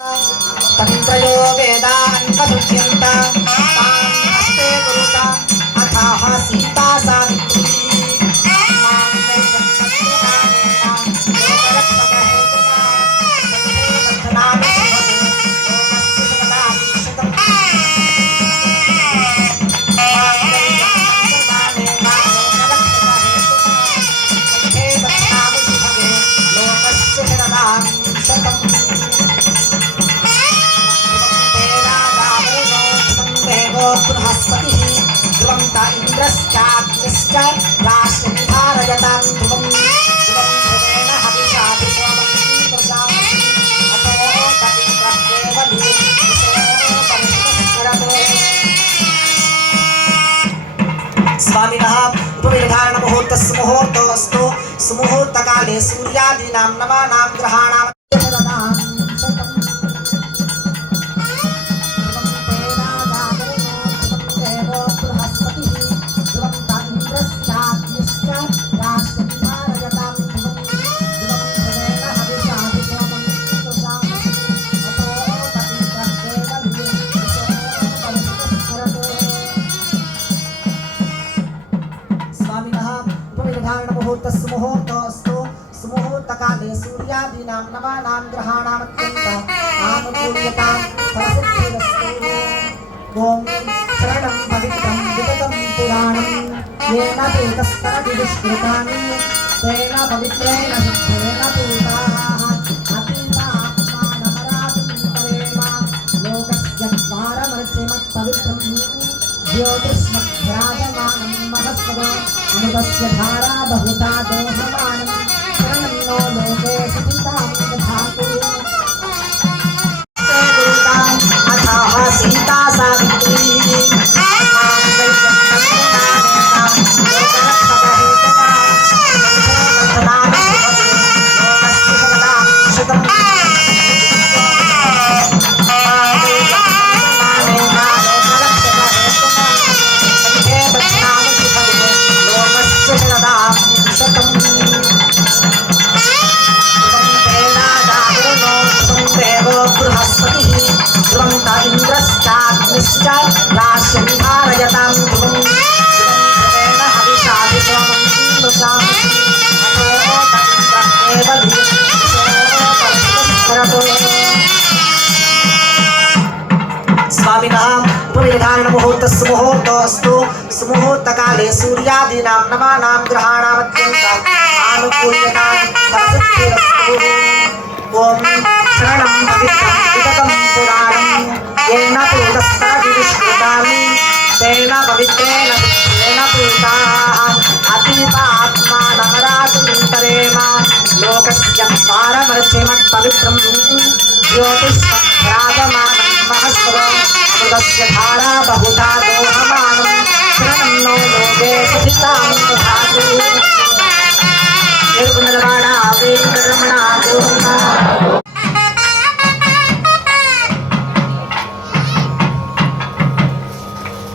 तन्त्रयो वेदान्तसुच्यन्त तान् हस्ते कुरुता अथाः सीता सावित्री बृहस्पति ध्रुवं त इन्द्रश्चाग्निश्च राष्ट्रविधारयतां ध्रुवं ध्रुवेण हविषा विश्वमं अतो त इन्द्रः केवली स्वामिनः उपविधारणमुहूर्तस्य मुहूर्तोऽस्तु सुमुहूर्तकाले सूर्यादीनां नवानां ग्रहाणां मुहूर्तोऽस्तु सुमुहूर्तकाले सूर्यादीनां नवानां ग्रहाणाम् आनुकूल्यतां फलसिद्धिरस्तु। ॐ शरणं पवित्रं विगतं पुराणं येन प्रेतस्तरविदुष्कृतानि तेन पवित्रेण सिद्धेन पूताः अतीतात्मानमरातिं परेम लोकस्य द्वारमर्चिमत्पवित्रं ज्योतिष्मध्यायमानं महस्वरो अमृतस्य धारा बहुता दोहमानं शरणं नो लोके सुखितां दधातु। अथाः सीता सावित्री बृहस्पति ध्रुवं त इन्द्रश्चाग्निश्च राष्ट्रविधारयतां ध्रुवं ध्रुवेण हविषा विश्वमं स्वामिनः उपविधारणमुहूर्तस्य मुहूर्तोऽस्तु सुमुहूर्तकाले सूर्यादीनां नवानां ग्रहाणाम् आनुकूल्यतां फलसिद्धिरस्तु। ॐ शरणं पवित्रं विगतं पुराणं येन प्रेतस्तरविदुष्कृतानि तेन पवित्रेण सिद्धेन पूताः अतीतात्मानमरातिं परेम लोकस्य द्वारमर्चिमत्पवित्रं ज्योतिष्मध्यायमानं महस्वरो अमृतस्य धारा बहुधा दोहमानं शरणं नो लोके सुखितां दधातु। निर्गुणरमण वेंकटरमण गोविंद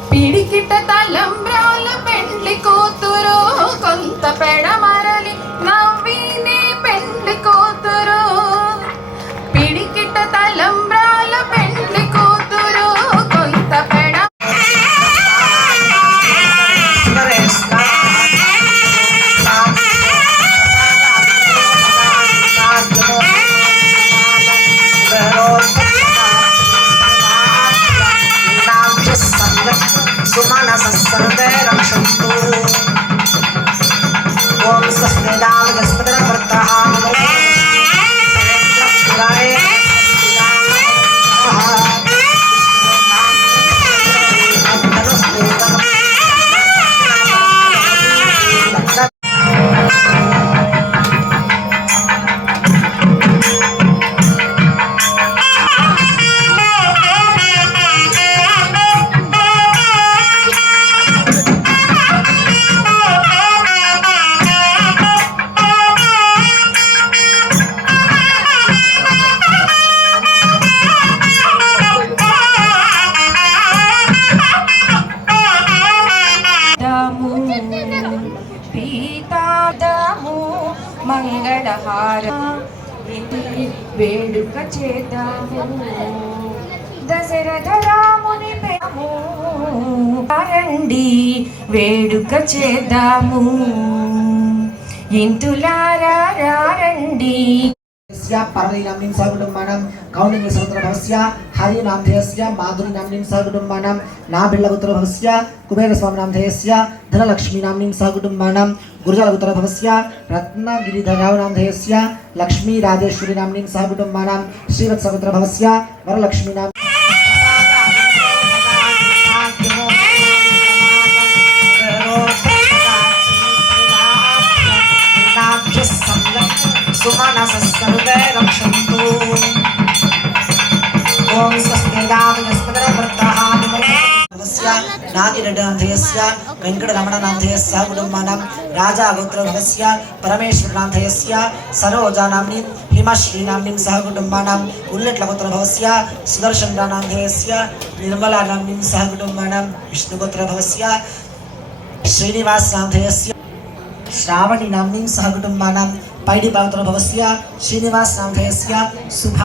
పిడికిట తలంబ్రాల పెండ్లి కూతురు కొంత పెడమరలి నవ్వినే పెండ్లి కూతురు పిడికిట తలంబ్రాల పెండ్లి కూతురు కొంత పెడ सुमनसस्सर्वे रक्षन्तु। ॐ स्वस्तिदामजस्पतिर्वृत्रः వేడుక చేద్దాము దశరథ రాముని పేము రండి వేడుక చేద్దాము ఇంతులారా రండి पार्वती नाम्नीं सहकुटुम्बानां कौण्डिन्यसहस्रभवस्य हरिनामधेयस्य माधुरी नाम्नीं सहकुटुम्बानां नाभिल्लपुत्रभवस्य कुबेरस्वामिनामधेयस्य धनलक्ष्मी नाम्नीं सहकुटुम्बानां गुर्जरपुत्रभवस्य रत्नगिरिधरराव नामधेयस्य लक्ष्मी राजेश्वरी नाम्नीं सहकुटुम्बानां श्रीवत्सपुत्रभवस्य वरलक्ष्मी नाम सुमनसस्सर्वे रक्षन्तु ॐ स्वस्ति रामयस्पतिर्वृद्धः भवस्य नागिरेड्डिनामधेयस्य वेङ्कटरमणनामधेयस्य कुटुम्बानां राजागोत्रभवस्य परमेश्वरनामधेयस्य सरोजानाम्नीं हिमश्रीनाम्नीं सह कुटुम्बानां उल्लेट्लगोत्रभवस्य सुदर्शननामधेयस्य निर्मलानाम्नीं सह कुटुम्बानां विष्णुगोत्रभवस्य श्रीनिवासनामधेयस्य श्रावणी नाम्नीं सह कुटुम्बानां पैडिपात्रभवस्य श्रीनिवासनामधेयस्य सुभा